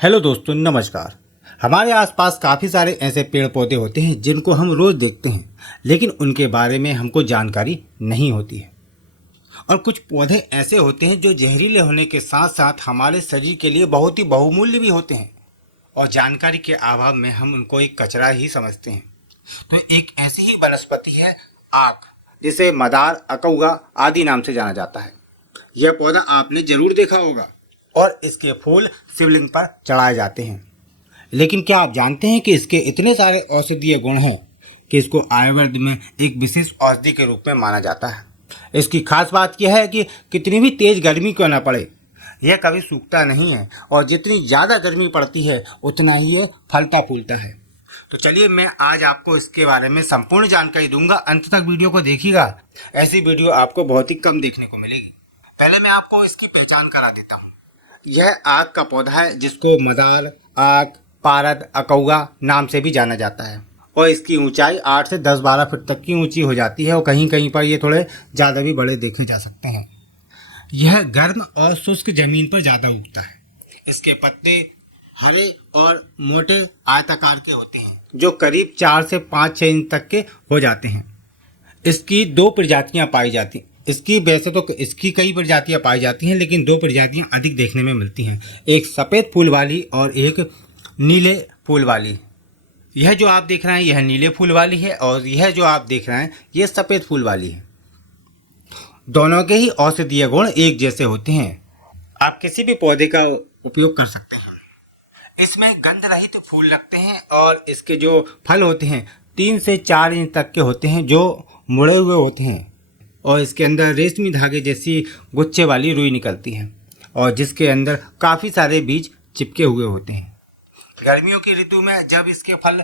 Hello दोस्तों, नमस्कार। हमारे आसपास काफ़ी सारे ऐसे पेड़ पौधे होते हैं जिनको हम रोज़ देखते हैं, लेकिन उनके बारे में हमको जानकारी नहीं होती है। और कुछ पौधे ऐसे होते हैं जो जहरीले होने के साथ साथ हमारे शरीर के लिए बहुत ही बहुमूल्य भी होते हैं, और जानकारी के अभाव में हम उनको एक कचरा ही समझते हैं। तो एक ऐसी ही वनस्पति है आक, जिसे मदार, अकौगा आदि नाम से जाना जाता है। यह पौधा आपने जरूर देखा होगा और इसके फूल शिवलिंग पर चढ़ाए जाते हैं। लेकिन क्या आप जानते हैं कि इसके इतने सारे औषधीय गुण हैं कि इसको आयुर्वेद में एक विशेष औषधि के रूप में माना जाता है। इसकी खास बात यह है कि कितनी भी तेज गर्मी क्यों न पड़े, यह कभी सूखता नहीं है, और जितनी ज़्यादा गर्मी पड़ती है उतना ही ये फलता फूलता है। तो चलिए, मैं आज आपको इसके बारे में संपूर्ण जानकारी दूंगा। अंत तक वीडियो को देखिएगा। ऐसी वीडियो आपको बहुत ही कम देखने को मिलेगी। पहले मैं आपको इसकी पहचान करा देता हूँ। यह आक का पौधा है जिसको मदार, आक, पारद, अकौगा नाम से भी जाना जाता है, और इसकी ऊंचाई 8 से 10-12 फीट तक की ऊंची हो जाती है, और कहीं कहीं पर ये थोड़े ज़्यादा भी बड़े देखे जा सकते हैं। यह गर्म और शुष्क जमीन पर ज़्यादा उगता है। इसके पत्ते हरे और मोटे आयताकार के होते हैं, जो करीब 4 से 5-6 इंच तक के हो जाते हैं। इसकी दो प्रजातियां पाई जाती हैं। इसकी वैसे तो इसकी कई प्रजातियां पाई जाती हैं, लेकिन दो प्रजातियां अधिक देखने में मिलती हैं, एक सफ़ेद फूल वाली और एक नीले फूल वाली। यह जो आप देख रहे हैं यह नीले फूल वाली है, और यह जो आप देख रहे हैं यह सफ़ेद फूल वाली है। दोनों के ही औषधीय गुण एक जैसे होते हैं। आप किसी भी पौधे का उपयोग कर सकते हैं। इसमें गंध रहित फूल लगते हैं, और इसके जो फल होते हैं 3 से 4 इंच तक के होते हैं, जो मुड़े हुए होते हैं, और इसके अंदर रेशमी धागे जैसी गुच्छे वाली रुई निकलती है, और जिसके अंदर काफ़ी सारे बीज चिपके हुए होते हैं। गर्मियों की ऋतु में जब इसके फल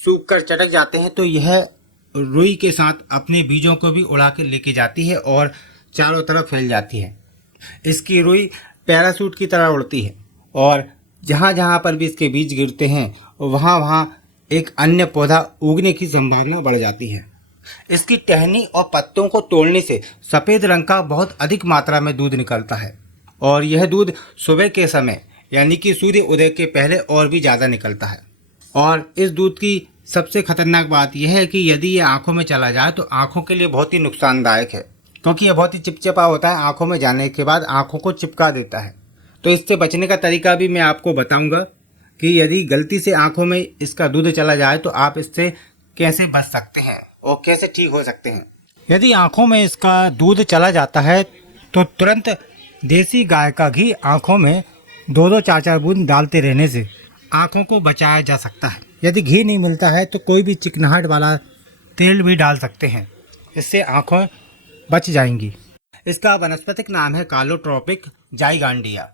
सूख कर चटक जाते हैं तो यह रुई के साथ अपने बीजों को भी उड़ा के लेके जाती है और चारों तरफ फैल जाती है। इसकी रुई पैराशूट की तरह उड़ती है, और जहाँ जहाँ पर भी इसके बीज गिरते हैं वहाँ वहाँ एक अन्य पौधा उगने की संभावना बढ़ जाती है। इसकी टहनी और पत्तों को तोड़ने से सफ़ेद रंग का बहुत अधिक मात्रा में दूध निकलता है, और यह दूध सुबह के समय यानी कि सूर्य उदय के पहले और भी ज़्यादा निकलता है। और इस दूध की सबसे खतरनाक बात यह है कि यदि ये आँखों में चला जाए तो आँखों के लिए बहुत ही नुकसानदायक है, क्योंकि यह बहुत ही चिपचिपा होता है। आँखों में जाने के बाद आँखों को चिपका देता है। तो इससे बचने का तरीका भी मैं आपको बताऊँगा कि यदि गलती से आँखों में इसका दूध चला जाए तो आप इससे कैसे बच सकते हैं और कैसे ठीक हो सकते हैं। यदि आँखों में इसका दूध चला जाता है तो तुरंत देसी गाय का घी आँखों में 2-2, 4-4 बूंद डालते रहने से आँखों को बचाया जा सकता है। यदि घी नहीं मिलता है तो कोई भी चिकनाहट वाला तेल भी डाल सकते हैं, इससे आँखों बच जाएंगी। इसका वनस्पतिक नाम है कालोट्रोपिक जाइगांडिया।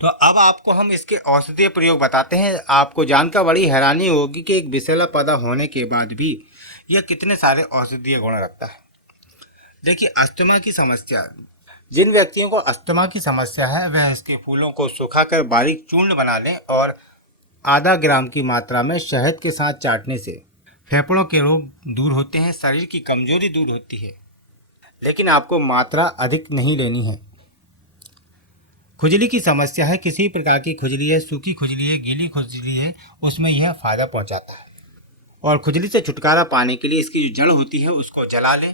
तो अब आपको हम इसके औषधीय प्रयोग बताते हैं। आपको जानकर बड़ी हैरानी होगी कि एक विषैला पौधा होने के बाद भी यह कितने सारे औषधीय गुण रखता है। देखिए, अस्थमा की समस्या, जिन व्यक्तियों को अस्थमा की समस्या है वह इसके फूलों को सुखाकर बारीक चूर्ण बना लें, और आधा ग्राम की मात्रा में शहद के साथ चाटने से फेफड़ों के रोग दूर होते हैं, शरीर की कमजोरी दूर होती है। लेकिन आपको मात्रा अधिक नहीं लेनी है। खुजली की समस्या है, किसी प्रकार की खुजली है, सूखी खुजली है, गीली खुजली है, उसमें यह फायदा पहुंचाता है। और खुजली से छुटकारा पाने के लिए इसकी जो जड़ होती है उसको जला लें,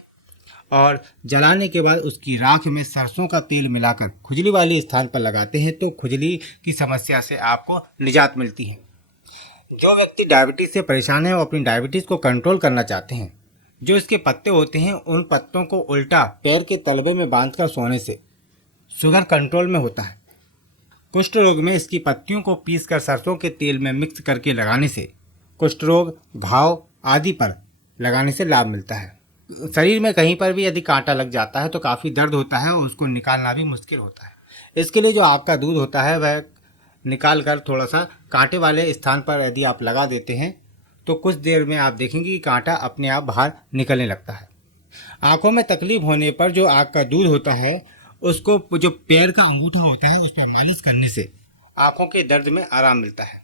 और जलाने के बाद उसकी राख में सरसों का तेल मिलाकर खुजली वाले स्थान पर लगाते हैं तो खुजली की समस्या से आपको निजात मिलती है। जो व्यक्ति डायबिटीज़ से परेशान है और अपनी डायबिटीज़ को कंट्रोल करना चाहते हैं, जो इसके पत्ते होते हैं उन पत्तों को उल्टा पैर के तलवे में बांधकर सोने से शुगर कंट्रोल में होता है। कुष्ठ रोग में इसकी पत्तियों को पीसकर सरसों के तेल में मिक्स करके लगाने से कुष्ठ रोग, घाव आदि पर लगाने से लाभ मिलता है। शरीर में कहीं पर भी यदि कांटा लग जाता है तो काफ़ी दर्द होता है और उसको निकालना भी मुश्किल होता है। इसके लिए जो आग का दूध होता है वह निकाल कर थोड़ा सा कांटे वाले स्थान पर यदि आप लगा देते हैं तो कुछ देर में आप देखेंगे कि कांटा अपने आप बाहर निकलने लगता है। आँखों में तकलीफ होने पर जो आग का दूध होता है उसको जो पैर का अंगूठा होता है उस पर मालिश करने से आँखों के दर्द में आराम मिलता है।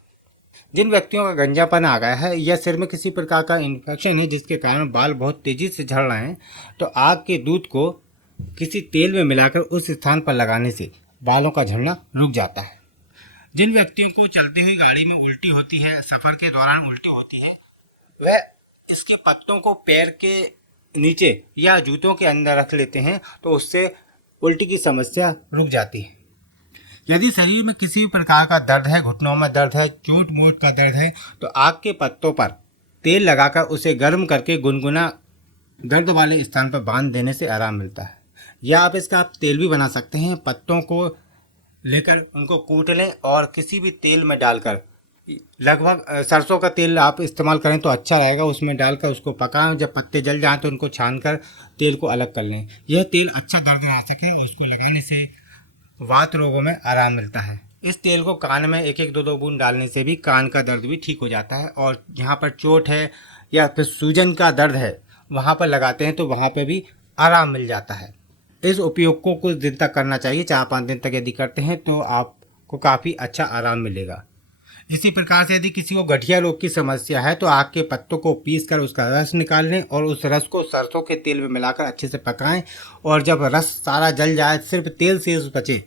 जिन व्यक्तियों का गंजापन आ गया है या सिर में किसी प्रकार का इन्फेक्शन है जिसके कारण बाल बहुत तेज़ी से झड़ रहे हैं, तो आग के दूध को किसी तेल में मिलाकर उस स्थान पर लगाने से बालों का झड़ना रुक जाता है। जिन व्यक्तियों को चलती हुई गाड़ी में उल्टी होती है, सफ़र के दौरान उल्टी होती है, वह इसके पत्तों को पैर के नीचे या जूतों के अंदर रख लेते हैं तो उससे उल्टी की समस्या रुक जाती है। यदि शरीर में किसी भी प्रकार का दर्द है, घुटनों में दर्द है, चोट मोट का दर्द है, तो आग के पत्तों पर तेल लगाकर उसे गर्म करके गुनगुना दर्द वाले स्थान पर बांध देने से आराम मिलता है। या आप तेल भी बना सकते हैं। पत्तों को लेकर उनको कूट लें और किसी भी तेल में डालकर, लगभग सरसों का तेल आप इस्तेमाल करें तो अच्छा रहेगा, उसमें डालकर उसको पकाएं। जब पत्ते जल जाएं तो उनको छानकर तेल को अलग कर लें। यह तेल अच्छा दर्द ला सके, उसको लगाने से वात रोगों में आराम मिलता है। इस तेल को कान में एक एक दो दो बूंद डालने से भी कान का दर्द भी ठीक हो जाता है। और जहाँ पर चोट है या फिर सूजन का दर्द है वहाँ पर लगाते हैं तो वहाँ पर भी आराम मिल जाता है। इस उपयोग को कुछ दिन तक करना चाहिए। 4-5 दिन तक यदि करते हैं तो आपको काफ़ी अच्छा आराम मिलेगा। इसी प्रकार से यदि किसी को गठिया रोग की समस्या है तो आग के पत्तों को पीसकर उसका रस निकाल लें और उस रस को सरसों के तेल में मिलाकर अच्छे से पकाएं। और जब रस सारा जल जाए, सिर्फ तेल से बचे,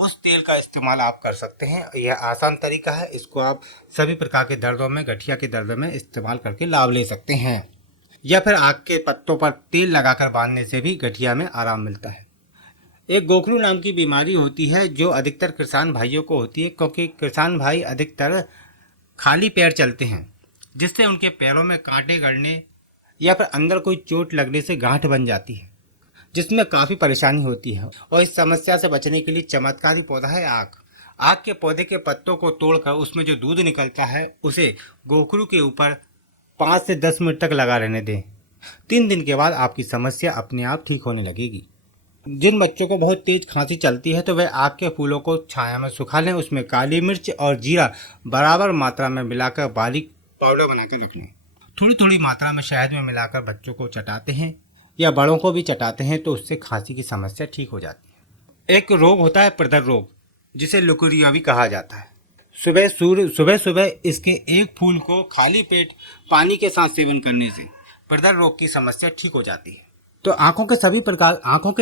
उस तेल का इस्तेमाल आप कर सकते हैं। यह आसान तरीका है। इसको आप सभी प्रकार के दर्दों में, गठिया के दर्द में इस्तेमाल करके लाभ ले सकते हैं। या फिर आग के पत्तों पर तेल लगाकर बांधने से भी गठिया में आराम मिलता है। एक गोखरू नाम की बीमारी होती है जो अधिकतर किसान भाइयों को होती है, क्योंकि किसान भाई अधिकतर खाली पैर चलते हैं, जिससे उनके पैरों में कांटे गड़ने या फिर अंदर कोई चोट लगने से गांठ बन जाती है, जिसमें काफ़ी परेशानी होती है। और इस समस्या से बचने के लिए चमत्कारी पौधा है आक। आक के पौधे के पत्तों को तोड़कर उसमें जो दूध निकलता है उसे गोखरू के ऊपर 5 से 10 मिनट तक लगा रहने दें। 3 दिन के बाद आपकी समस्या अपने आप ठीक होने लगेगी। जिन बच्चों को बहुत तेज खांसी चलती है तो वह आक के फूलों को छाया में सुखा लें, उसमें काली मिर्च और जीरा बराबर मात्रा में मिलाकर बारीक पाउडर बनाकर रख लें। थोड़ी थोड़ी मात्रा में शहद में मिलाकर बच्चों को चटाते हैं या बड़ों को भी चटाते हैं तो उससे खांसी की समस्या ठीक हो जाती है। एक रोग होता है प्रदर रोग, जिसे लुकुरिया भी कहा जाता है। सुबह सुबह इसके एक फूल को खाली पेट पानी के साथ सेवन करने से प्रदर रोग की समस्या ठीक हो जाती है। तो आंखों के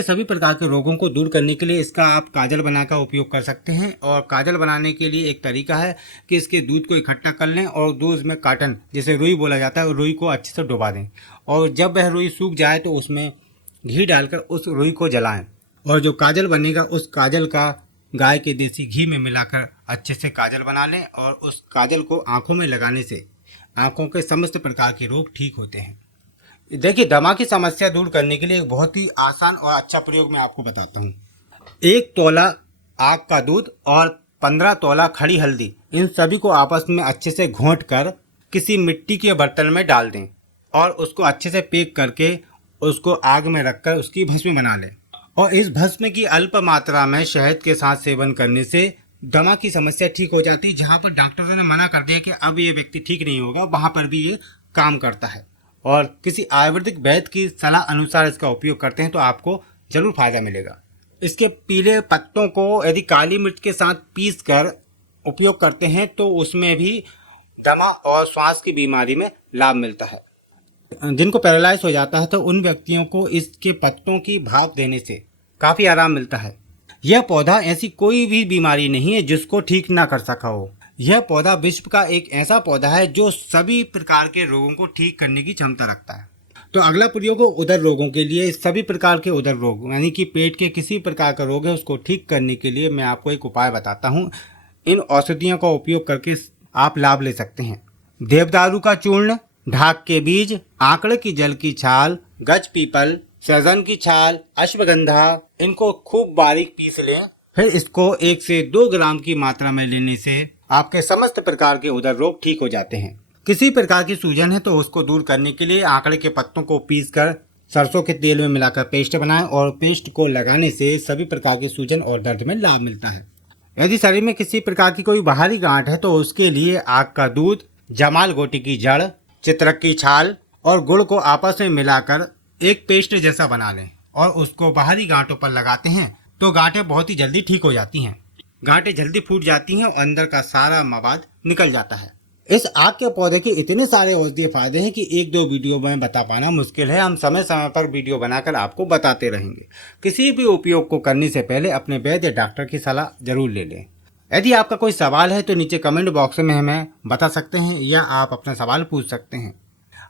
सभी प्रकार के रोगों को दूर करने के लिए इसका आप काजल बनाकर उपयोग कर सकते हैं। और काजल बनाने के लिए एक तरीका है कि इसके दूध को इकट्ठा कर लें और दूध में काटन, जिसे रुई बोला जाता है, रुई को अच्छे से डुबा दें। और जब वह रुई सूख जाए तो उसमें घी डालकर उस रुई को जलाएं। और जो काजल बनेगा उस काजल का गाय के देसी घी में मिलाकर अच्छे से काजल बना लें। और उस काजल को आँखों में लगाने से आँखों के समस्त प्रकार के रोग ठीक होते हैं। देखिए, दमा की समस्या दूर करने के लिए एक बहुत ही आसान और अच्छा प्रयोग मैं आपको बताता हूँ। 1 तोला आक का दूध और 15 तोला खड़ी हल्दी, इन सभी को आपस में अच्छे से घोंट कर किसी मिट्टी के बर्तन में डाल दें और उसको अच्छे से पैक करके उसको आग में रखकर उसकी भस्म बना लें। और इस भस्म की अल्प मात्रा में शहद के साथ सेवन करने से दमा की समस्या ठीक हो जाती है। जहाँ पर डॉक्टरों ने मना कर दिया कि अब ये व्यक्ति ठीक नहीं होगा, वहाँ पर भी ये काम करता है। और किसी आयुर्वेदिक वैद्य की सलाह अनुसार इसका उपयोग करते हैं तो आपको जरूर फायदा मिलेगा। इसके पीले पत्तों को यदि काली मिर्च के साथ पीस कर उपयोग करते हैं तो उसमें भी दमा और श्वास की बीमारी में लाभ मिलता है। जिनको पैरालाइज हो जाता है तो उन व्यक्तियों को इसके पत्तों की भाप देने से काफ़ी आराम मिलता है। यह पौधा ऐसी कोई भी बीमारी नहीं है जिसको ठीक ना कर सका हो। यह पौधा विश्व का एक ऐसा पौधा है जो सभी प्रकार के रोगों को ठीक करने की क्षमता रखता है। तो अगला प्रयोग उदर रोगों के लिए, सभी प्रकार के उदर रोग यानी कि पेट के किसी प्रकार का रोग है उसको ठीक करने के लिए मैं आपको एक उपाय बताता हूँ। इन औषधियों का उपयोग करके आप लाभ ले सकते हैं। देवदारू का चूर्ण, ढाक के बीज, आंकड़े की जल की छाल, गज पीपल, सहजन की छाल, अश्वगंधा, इनको खूब बारीक पीस लें। फिर इसको 1 से 2 ग्राम की मात्रा में लेने से आपके समस्त प्रकार के उदर रोग ठीक हो जाते हैं। किसी प्रकार की सूजन है तो उसको दूर करने के लिए आंकड़े के पत्तों को पीसकर सरसों के तेल में मिलाकर पेस्ट बनाएं और पेस्ट को लगाने से सभी प्रकार की सूजन और दर्द में लाभ मिलता है। यदि शरीर में किसी प्रकार की कोई बाहरी गांठ है तो उसके लिए आक का दूध, जमाल गोटी की जड़, चित्रक की छाल और गुड़ को आपस में मिलाकर एक पेस्ट जैसा बना लें और उसको बाहरी गांठों पर लगाते हैं तो गांठें बहुत ही जल्दी ठीक हो जाती हैं। गांठें जल्दी फूट जाती हैं और अंदर का सारा मवाद निकल जाता है। इस आक के पौधे के इतने सारे औषधीय फायदे हैं कि 1-2 वीडियो में बता पाना मुश्किल है। हम समय समय पर वीडियो बनाकर आपको बताते रहेंगे। किसी भी उपयोग को करने से पहले अपने वैद्य या डॉक्टर की सलाह जरूर ले लें। यदि आपका कोई सवाल है तो नीचे कमेंट बॉक्स में हमें बता सकते हैं या आप अपना सवाल पूछ सकते हैं।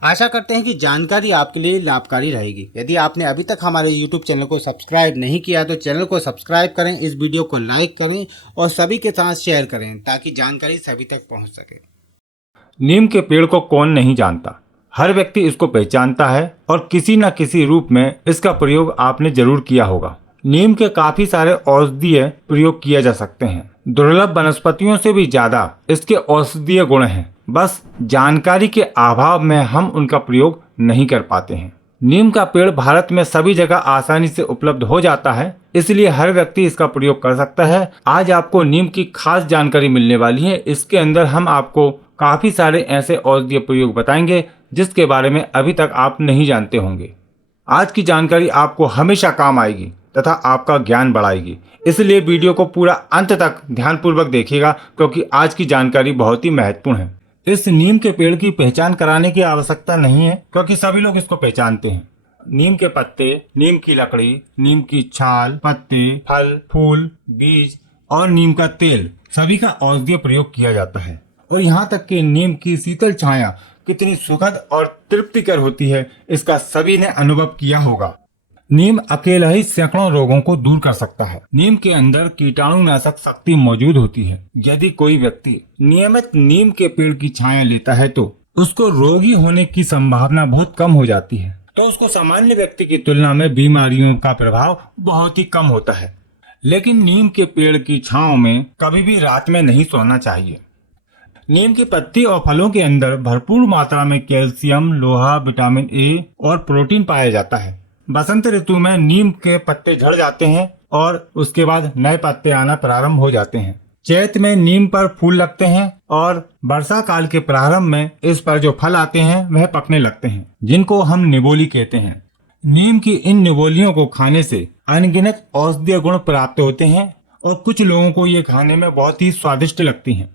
आशा करते हैं कि जानकारी आपके लिए लाभकारी रहेगी। यदि आपने अभी तक हमारे YouTube चैनल को सब्सक्राइब नहीं किया तो चैनल को सब्सक्राइब करें, इस वीडियो को लाइक करें और सभी के साथ शेयर करें ताकि जानकारी सभी तक पहुंच सके। नीम के पेड़ को कौन नहीं जानता, हर व्यक्ति इसको पहचानता है और किसी न किसी रूप में इसका प्रयोग आपने जरूर किया होगा। नीम के काफी सारे औषधीय प्रयोग किए जा सकते हैं। दुर्लभ वनस्पतियों से भी ज्यादा इसके औषधीय गुण हैं, बस जानकारी के अभाव में हम उनका प्रयोग नहीं कर पाते हैं। नीम का पेड़ भारत में सभी जगह आसानी से उपलब्ध हो जाता है, इसलिए हर व्यक्ति इसका प्रयोग कर सकता है। आज आपको नीम की खास जानकारी मिलने वाली है। इसके अंदर हम आपको काफी सारे ऐसे औषधीय प्रयोग बताएंगे जिसके बारे में अभी तक आप नहीं जानते होंगे। आज की जानकारी आपको हमेशा काम आएगी तथा आपका ज्ञान बढ़ाएगी, इसलिए वीडियो को पूरा अंत तक ध्यानपूर्वक देखिएगा क्योंकि आज की जानकारी बहुत ही महत्वपूर्ण है। इस नीम के पेड़ की पहचान कराने की आवश्यकता नहीं है क्योंकि सभी लोग इसको पहचानते हैं। नीम के पत्ते, नीम की लकड़ी, नीम की छाल, पत्ते, फल, फूल, बीज और नीम का तेल सभी का औषधीय प्रयोग किया जाता है। और यहाँ तक कि नीम की शीतल छाया कितनी सुखद और तृप्तिकर होती है, इसका सभी ने अनुभव किया होगा। नीम अकेला ही सैकड़ों रोगों को दूर कर सकता है। नीम के अंदर कीटाणुनाशक शक्ति मौजूद होती है। यदि कोई व्यक्ति नियमित नीम के पेड़ की छाया लेता है तो उसको रोगी होने की संभावना बहुत कम हो जाती है, तो उसको सामान्य व्यक्ति की तुलना में बीमारियों का प्रभाव बहुत ही कम होता है। लेकिन नीम के पेड़ की छांव में कभी भी रात में नहीं सोना चाहिए। नीम की पत्ती और फलों के अंदर भरपूर मात्रा में कैल्शियम, लोहा, विटामिन ए और प्रोटीन पाया जाता है। बसंत ऋतु में नीम के पत्ते झड़ जाते हैं और उसके बाद नए पत्ते आना प्रारंभ हो जाते हैं। चैत में नीम पर फूल लगते हैं और वर्षा काल के प्रारंभ में इस पर जो फल आते हैं वह पकने लगते हैं, जिनको हम निबोली कहते हैं। नीम की इन निबोलियों को खाने से अनगिनत औषधीय गुण प्राप्त होते हैं और कुछ लोगों को ये खाने में बहुत ही स्वादिष्ट लगती हैं।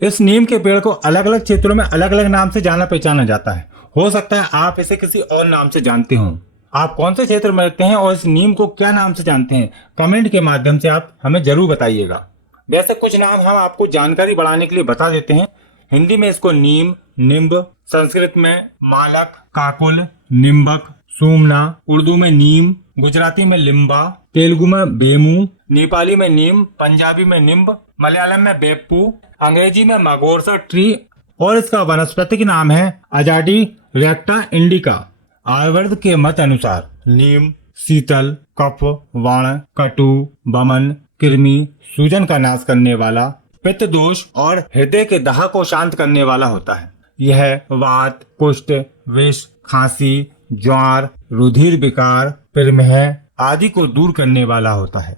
इस नीम के पेड़ को अलग अलग क्षेत्रों में अलग अलग नाम से जाना पहचाना जाता है। हो सकता है आप इसे किसी और नाम से जानते हो। आप कौन से क्षेत्र में रहते हैं और इस नीम को क्या नाम से जानते हैं, कमेंट के माध्यम से आप हमें जरूर बताइएगा। वैसे कुछ नाम हम आपको जानकारी बढ़ाने के लिए बता देते हैं। हिंदी में इसको नीम, निम्ब, संस्कृत में मालक, काकुल, निम्बक, सूमना, उर्दू में नीम, गुजराती में लिम्बा, तेलुगु में बेमू, नेपाली में नीम, पंजाबी में निम्ब, मलयालम में बेप्पू, अंग्रेजी में मागोरसा ट्री और इसका वानस्पतिक नाम है अजाडी रेक्टा इंडिका। आयुर्वेद के मत अनुसार नीम शीतल, कफ, वाण, कटु, बमन, कृमि, सूजन का नाश करने वाला, पित्त दोष और हृदय के दाह को शांत करने वाला होता है। यह वात, कुष्ठ, विष, खांसी, ज्वार, रुधिर विकार, प्रमेह आदि को दूर करने वाला होता है।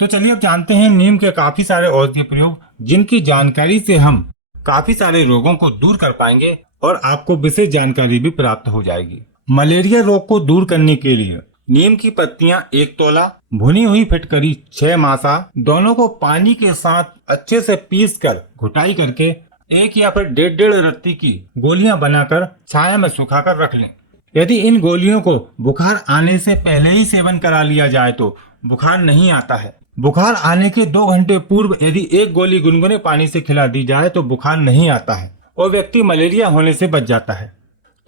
तो चलिए अब जानते हैं नीम के काफी सारे औषधीय प्रयोग, जिनकी जानकारी से हम काफी सारे रोगों को दूर कर पाएंगे और आपको विशेष जानकारी भी प्राप्त हो जाएगी। मलेरिया रोग को दूर करने के लिए नीम की पत्तियां 1 तोला, भुनी हुई फिटकरी 6 मासा, दोनों को पानी के साथ अच्छे से पीसकर घुटाई करके 1 या फिर 1.5 रत्ती की गोलियां बनाकर छाया में सुखाकर रख लें। यदि इन गोलियों को बुखार आने से पहले ही सेवन करा लिया जाए तो बुखार नहीं आता है। बुखार आने के 2 घंटे पूर्व यदि 1 गोली गुनगुने पानी से खिला दी जाए तो बुखार नहीं आता है और व्यक्ति मलेरिया होने से बच जाता है।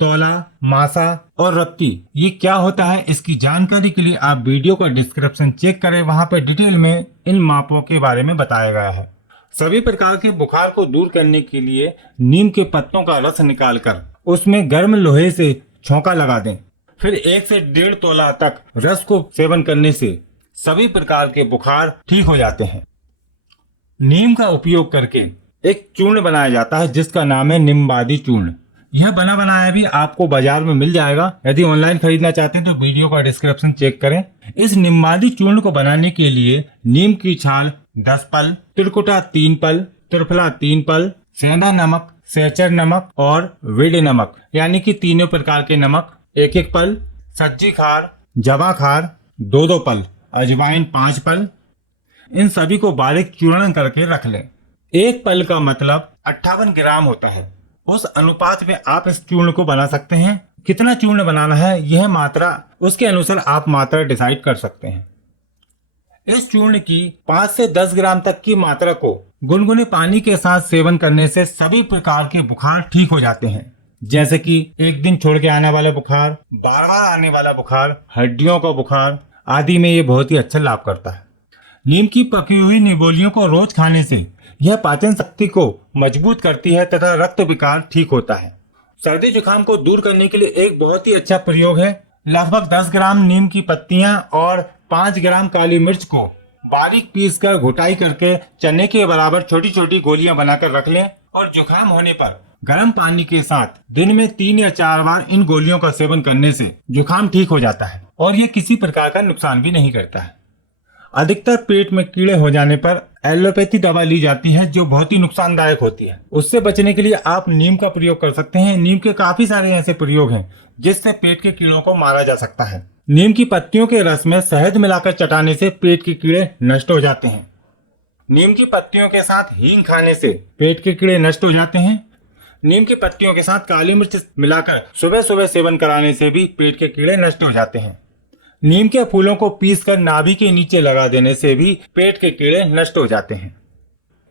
तोला, मासा और रत्ती ये क्या होता है, इसकी जानकारी के लिए आप वीडियो का डिस्क्रिप्शन चेक करें, वहां पर डिटेल में इन मापों के बारे में बताया गया है। सभी प्रकार के बुखार को दूर करने के लिए नीम के पत्तों का रस निकालकर उसमें गर्म लोहे से छौंका लगा दें, फिर 1 से 1.5 तोला तक रस को सेवन करने से सभी प्रकार के बुखार ठीक हो जाते हैं। नीम का उपयोग करके एक चूर्ण बनाया जाता है जिसका नाम है निम्बादी चूर्ण। यह बना बनाया भी आपको बाजार में मिल जाएगा। यदि ऑनलाइन खरीदना चाहते हैं तो वीडियो का डिस्क्रिप्शन चेक करें। इस निम्बादी चूर्ण को बनाने के लिए नीम की छाल 10 पल, त्रिकुटा 3 पल, त्रिफला 3 पल, सेंधा नमक, सेचर नमक और विड नमक यानी कि तीनों प्रकार के नमक 1-1 पल, सज्जी खार, जवा खार 2-2 पल, अजवाइन 5 पल, इन सभी को बारीक चूर्ण करके रख लें। 1 पल का मतलब 58 ग्राम होता है। उस अनुपात में आप इस चूर्ण को बना सकते हैं। कितना चूर्ण बनाना है यह मात्रा उसके अनुसार आप मात्रा डिसाइड कर सकते हैं। इस चूर्ण की 5 से 10 ग्राम तक की मात्रा को गुनगुने पानी के साथ सेवन करने से सभी प्रकार के बुखार ठीक हो जाते हैं, जैसे कि एक दिन छोड़ के आने वाला बुखार, बार बार आने वाला बुखार, हड्डियों का बुखार आदि में ये बहुत ही अच्छा लाभ करता है। नीम की पकी हुई निबोलियों को रोज खाने से यह पाचन शक्ति को मजबूत करती है तथा रक्त विकार ठीक होता है। सर्दी जुकाम को दूर करने के लिए एक बहुत ही अच्छा प्रयोग है। लगभग 10 ग्राम नीम की पत्तियां और 5 ग्राम काली मिर्च को बारीक पीसकर घुटाई करके चने के बराबर छोटी छोटी गोलियां बनाकर रख लें और जुकाम होने पर गर्म पानी के साथ दिन में 3 या 4 बार इन गोलियों का सेवन करने से जुकाम ठीक हो जाता है और ये किसी प्रकार का नुकसान भी नहीं करता है। अधिकतर पेट में कीड़े हो जाने पर एलोपैथी दवा ली जाती है जो बहुत ही नुकसानदायक होती है। उससे बचने के लिए आप नीम का प्रयोग कर सकते हैं। नीम के काफी सारे ऐसे प्रयोग हैं जिससे पेट के कीड़ों को मारा जा सकता है। नीम की पत्तियों के रस में शहद मिलाकर चटाने से पेट के कीड़े नष्ट हो जाते हैं। नीम की पत्तियों के साथ हींग खाने से पेट के कीड़े नष्ट हो जाते हैं। नीम की पत्तियों के साथ काली मिर्च मिलाकर सुबह सुबह सेवन कराने से भी पेट के कीड़े नष्ट हो जाते हैं। नीम के फूलों को पीसकर नाभि के नीचे लगा देने से भी पेट के कीड़े नष्ट हो जाते हैं।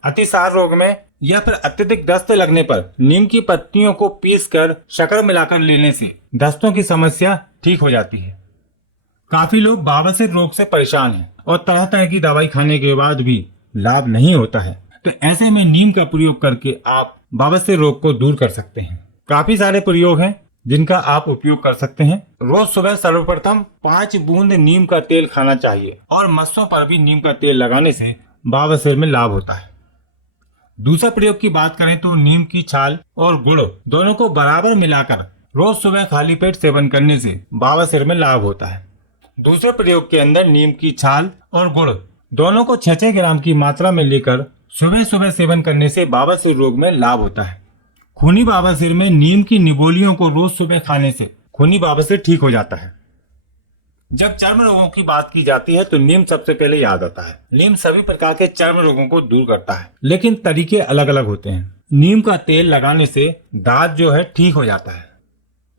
अतिसार रोग में या फिर अत्यधिक दस्त लगने पर नीम की पत्तियों को पीसकर शक्कर मिलाकर लेने से दस्तों की समस्या ठीक हो जाती है। काफी लोग बवासीर रोग से परेशान हैं और तरह तरह की दवाई खाने के बाद भी लाभ नहीं होता है, तो ऐसे में नीम का प्रयोग करके आप बवासीर रोग को दूर कर सकते हैं। काफी सारे प्रयोग हैं जिनका आप उपयोग कर सकते हैं। रोज सुबह सर्वप्रथम 5 बूंद नीम का तेल खाना चाहिए और मस्सों पर भी नीम का तेल लगाने से बवासीर में लाभ होता है। दूसरा प्रयोग की बात करें तो नीम की छाल और गुड़ दोनों को बराबर मिलाकर रोज सुबह खाली पेट सेवन करने से बवासीर में लाभ होता है। दूसरे प्रयोग के अंदर नीम की छाल और गुड़ दोनों को 6-6 ग्राम की मात्रा में लेकर सुबह सुबह सेवन करने से बवासीर रोग में लाभ होता है। खूनी बवासीर में नीम की निबोलियों को रोज सुबह खाने से खूनी बवासीर ठीक हो जाता है। जब चर्म रोगों की बात की जाती है तो नीम सबसे पहले याद आता है। नीम सभी प्रकार के चर्म रोगों को दूर करता है, लेकिन तरीके अलग अलग होते हैं। नीम का तेल लगाने से दांत जो है ठीक हो जाता है।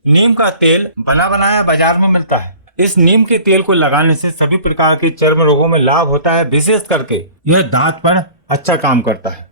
नीम का तेल बना बनाया बाजार में मिलता है। इस नीम के तेल को लगाने से सभी प्रकार के चर्म रोगों में लाभ होता है। विशेष करके यह दांत पर अच्छा काम करता है।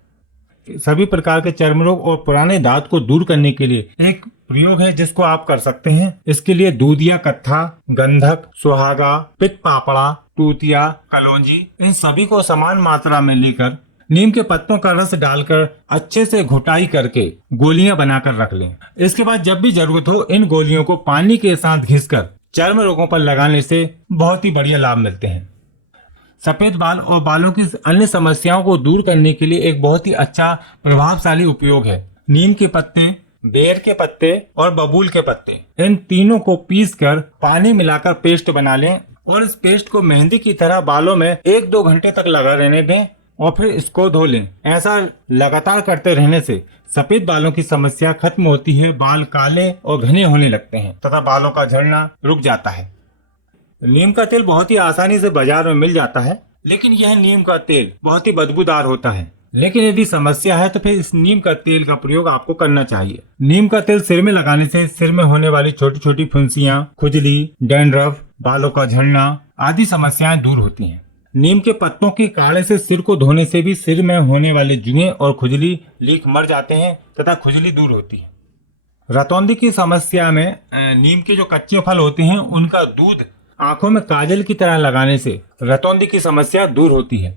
सभी प्रकार के चर्म रोग और पुराने दांत को दूर करने के लिए एक प्रयोग है जिसको आप कर सकते हैं। इसके लिए दूधिया कत्था, गंधक, सुहागा, पित्त पापड़ा, टूतिया, कलौंजी इन सभी को समान मात्रा में लेकर नीम के पत्तों का रस डालकर अच्छे से घुटाई करके गोलियां बनाकर रख लें। इसके बाद जब भी जरूरत हो इन गोलियों को पानी के साथ घिसकर चर्म रोगों पर लगाने से बहुत ही बढ़िया लाभ मिलते हैं। सफेद बाल और बालों की अन्य समस्याओं को दूर करने के लिए एक बहुत ही अच्छा प्रभावशाली उपयोग है नीम के पत्ते, बेर के पत्ते और बबूल के पत्ते। इन तीनों को पीसकर पानी मिलाकर पेस्ट बना लें और इस पेस्ट को मेहंदी की तरह बालों में 1-2 घंटे तक लगा रहने दें और फिर इसको धो लें। ऐसा लगातार करते रहने से सफेद बालों की समस्या खत्म होती है, बाल काले और घने होने लगते हैं तथा बालों का झड़ना रुक जाता है। नीम का तेल बहुत ही आसानी से बाजार में मिल जाता है, लेकिन यह नीम का तेल बहुत ही बदबूदार होता है। लेकिन यदि समस्या है तो फिर इस नीम का तेल का प्रयोग आपको करना चाहिए। नीम का तेल सिर में लगाने से सिर में होने वाली छोटी छोटी फुंसियां, खुजली, डैंड्रफ, बालों का झड़ना आदि समस्याएं दूर होती हैं। नीम के पत्तों के काढ़े से सिर को धोने से भी सिर में होने वाले जुएं और खुजली, लीक मर जाते हैं तथा खुजली दूर होती है। रतौंधी की समस्या में नीम के जो कच्चे फल होते हैं उनका दूध आंखों में काजल की तरह लगाने से रतौंधी की समस्या दूर होती है।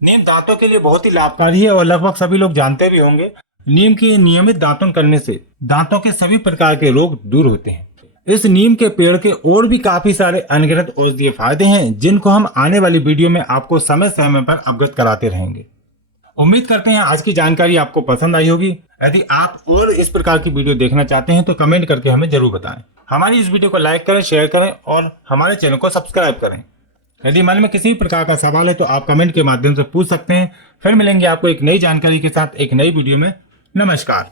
नीम दांतों के लिए बहुत ही लाभकारी है और लगभग सभी लोग जानते भी होंगे। नीम के नियमित दातुन करने से दांतों के सभी प्रकार के रोग दूर होते हैं। इस नीम के पेड़ के और भी काफी सारे अनगिनत औषधीय फायदे हैं जिनको हम आने वाली वीडियो में आपको समय समय पर अवगत कराते रहेंगे। उम्मीद करते हैं आज की जानकारी आपको पसंद आई होगी। यदि आप और इस प्रकार की वीडियो देखना चाहते हैं तो कमेंट करके हमें जरूर बताएं। हमारी इस वीडियो को लाइक करें, शेयर करें और हमारे चैनल को सब्सक्राइब करें। यदि मन में किसी प्रकार का सवाल है तो आप कमेंट के माध्यम से पूछ सकते हैं। फिर मिलेंगे आपको एक नई जानकारी के साथ एक नई वीडियो में। नमस्कार।